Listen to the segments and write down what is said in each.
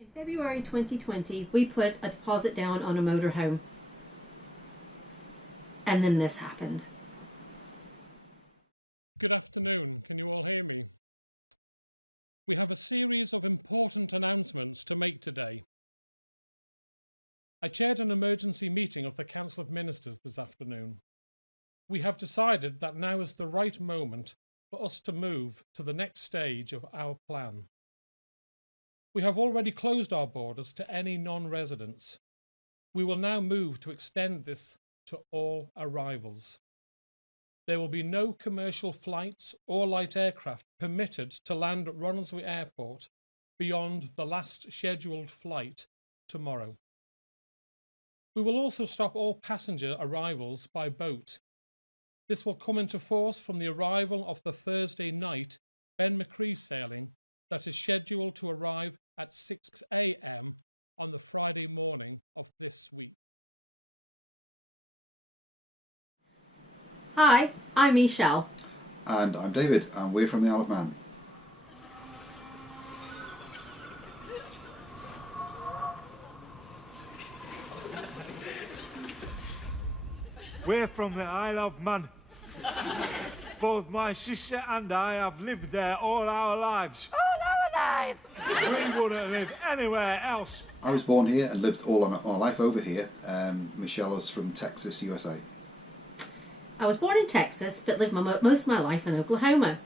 In February 2020, we put a deposit down on a motorhome. And then this happened. Good afternoon. Can you all hear me? We have a series of important announcements to make today. I chaired an emergency meeting of the Council of Ministers this afternoon. We have decided that now is the right moment for us to move to the next stage of our plan. We have already closed our borders to any non-residents. We will now move to extend this to all arrivals. There will be no commercial flights or light aircraft permitted to land at Ronaldsway Airport beyond the last scheduled flight tomorrow. We will also stop all passenger arrivals by boat. This will come into force from the arrival of the Thursday night Ben McCree sailing that is scheduled to arrive at 6 a.m. on the Friday morning of this week. Hi, I'm MeShell. And I'm David, and we're from the Isle of Man. We're from the Isle of Man. Both my sister and I have lived there all our lives. All our lives! We wouldn't live anywhere else. I was born here and lived all my life over here. Michelle is from Texas, USA. I was born in Texas, but lived most of my life in Oklahoma.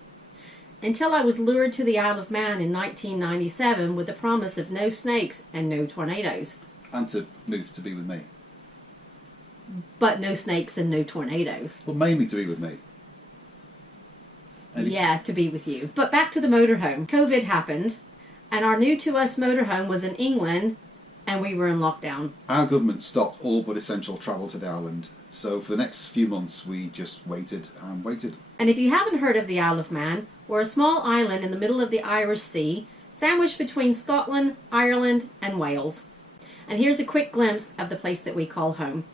Until I was lured to the Isle of Man in 1997 with the promise of no snakes and no tornadoes. And to move to be with me. But no snakes and no tornadoes. Well, mainly to be with me. Yeah, to be with you. But back to the motorhome. COVID happened, and our new to us motorhome was in England, and we were in lockdown. Our government stopped all but essential travel to the island. So for the next few months, we just waited and waited. And if you haven't heard of the Isle of Man, we're a small island in the middle of the Irish Sea, sandwiched between Scotland, Ireland, and Wales. And here's a quick glimpse of the place that we call home.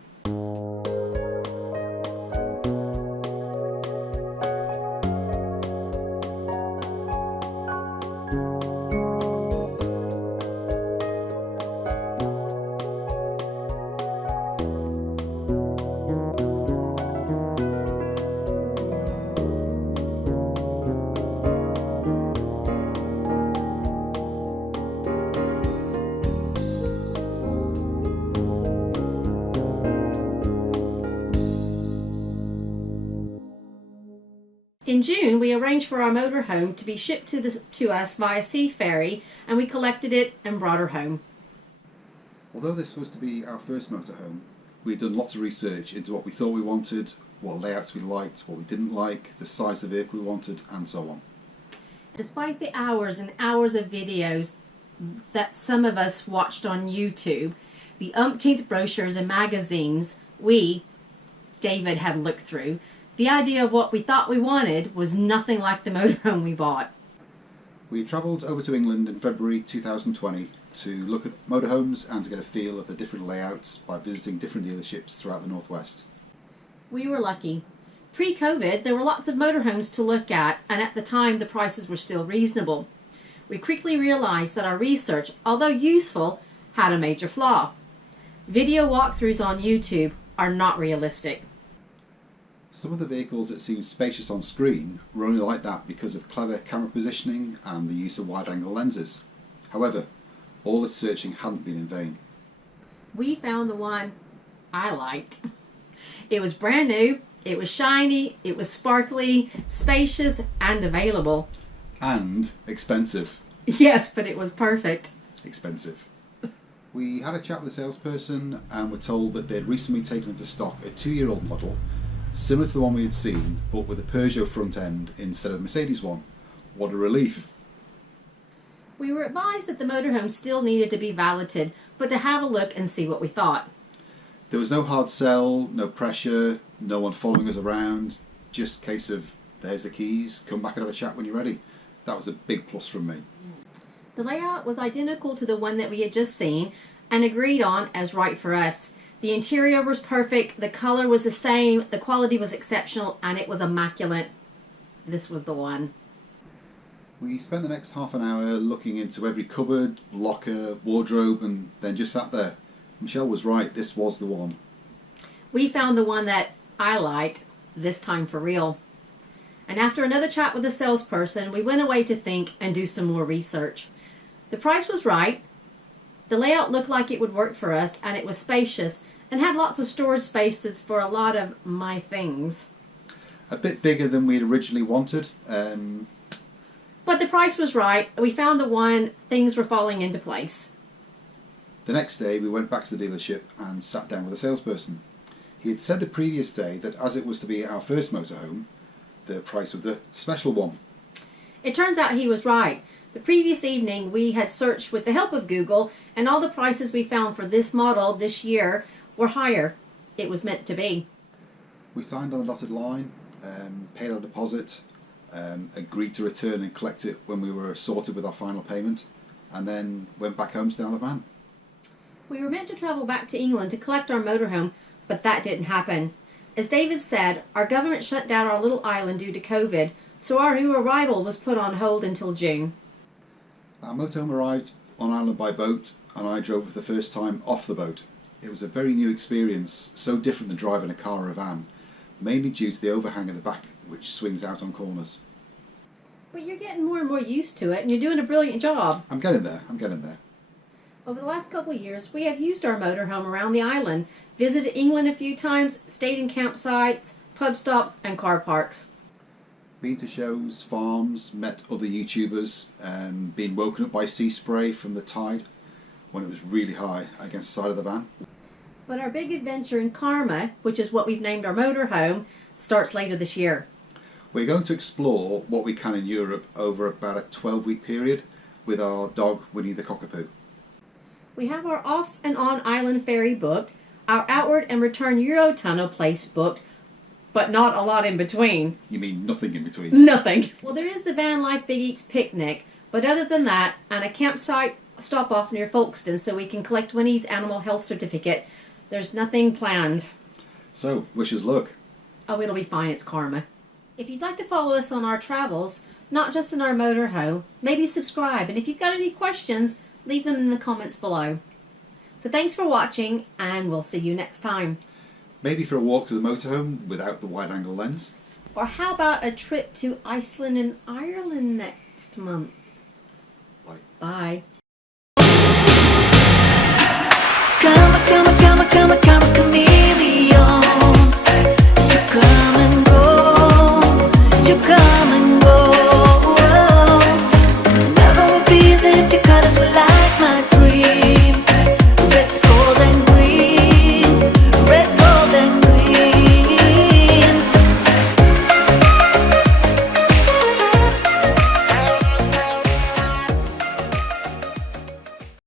In June, we arranged for our motorhome to be shipped to us via sea ferry, and we collected it and brought her home. Although this was to be our first motorhome, we'd done lots of research into what we thought we wanted, what layouts we liked, what we didn't like, the size of the vehicle we wanted, and so on. Despite the hours and hours of videos that some of us watched on YouTube, the umpteenth brochures and magazines David, had looked through, the idea of what we thought we wanted was nothing like the motorhome we bought. We travelled over to England in February 2020 to look at motorhomes and to get a feel of the different layouts by visiting different dealerships throughout the Northwest. We were lucky. Pre-COVID, there were lots of motorhomes to look at, and at the time the prices were still reasonable. We quickly realized that our research, although useful, had a major flaw. Video walkthroughs on YouTube are not realistic. Some of the vehicles that seemed spacious on screen were only like that because of clever camera positioning and the use of wide-angle lenses. However, all this searching hadn't been in vain. We found the one I liked. It was brand new, it was shiny, it was sparkly, spacious, and available. And expensive. Yes, but it was perfect. Expensive. We had a chat with the salesperson and were told that they'd recently taken into stock a 2-year-old model similar to the one we had seen, but with a Peugeot front end instead of the Mercedes one. What a relief. We were advised that the motorhome still needed to be valeted, but to have a look and see what we thought. There was no hard sell, no pressure, no one following us around, just a case of, there's the keys, come back and have a chat when you're ready. That was a big plus from me. The layout was identical to the one that we had just seen and agreed on as right for us. The interior was perfect, the color was the same, the quality was exceptional, and it was immaculate. This was the one. We spent the next half an hour looking into every cupboard, locker, wardrobe, and then just sat there. MeShell was right, this was the one. We found the one that I liked, this time for real. And after another chat with the salesperson, we went away to think and do some more research. The price was right, the layout looked like it would work for us, and it was spacious and had lots of storage spaces for a lot of my things. A bit bigger than we had originally wanted. But the price was right. We found the one, things were falling into place. The next day we went back to the dealership and sat down with the salesperson. He had said the previous day that as it was to be our first motorhome, the price of the special one. It turns out he was right. The previous evening we had searched with the help of Google, and all the prices we found for this model this year were higher. It was meant to be. We signed on the dotted line, paid our deposit, agreed to return and collect it when we were sorted with our final payment, and then went back home to down the van. We were meant to travel back to England to collect our motorhome, but that didn't happen. As David said, our government shut down our little island due to COVID, so our new arrival was put on hold until June. Our motorhome arrived on island by boat, and I drove for the first time off the boat. It was a very new experience, so different than driving a car or a van, mainly due to the overhang at the back, which swings out on corners. But you're getting more and more used to it, and you're doing a brilliant job. I'm getting there. Over the last couple of years, we have used our motorhome around the island, visited England a few times, stayed in campsites, pub stops, and car parks. Been to shows, farms, met other YouTubers, been woken up by sea spray from the tide when it was really high against the side of the van. But our big adventure in Karma, which is what we've named our motorhome, starts later this year. We're going to explore what we can in Europe over about a 12-week period with our dog Winnie the Cockapoo. We have our off and on island ferry booked, our outward and return Eurotunnel place booked, but not a lot in between. You mean nothing in between? Nothing. Well, there is the Van Life Big Eats picnic, but other than that, and a campsite stop off near Folkestone so we can collect Winnie's animal health certificate, there's nothing planned. So, wish us luck. Oh, it'll be fine, it's Karma. If you'd like to follow us on our travels, not just in our motorhome, maybe subscribe, and if you've got any questions, leave them in the comments below. So thanks for watching, and we'll see you next time. Maybe for a walk to the motorhome without the wide-angle lens. Or how about a trip to Iceland and Ireland next month? Bye. Bye.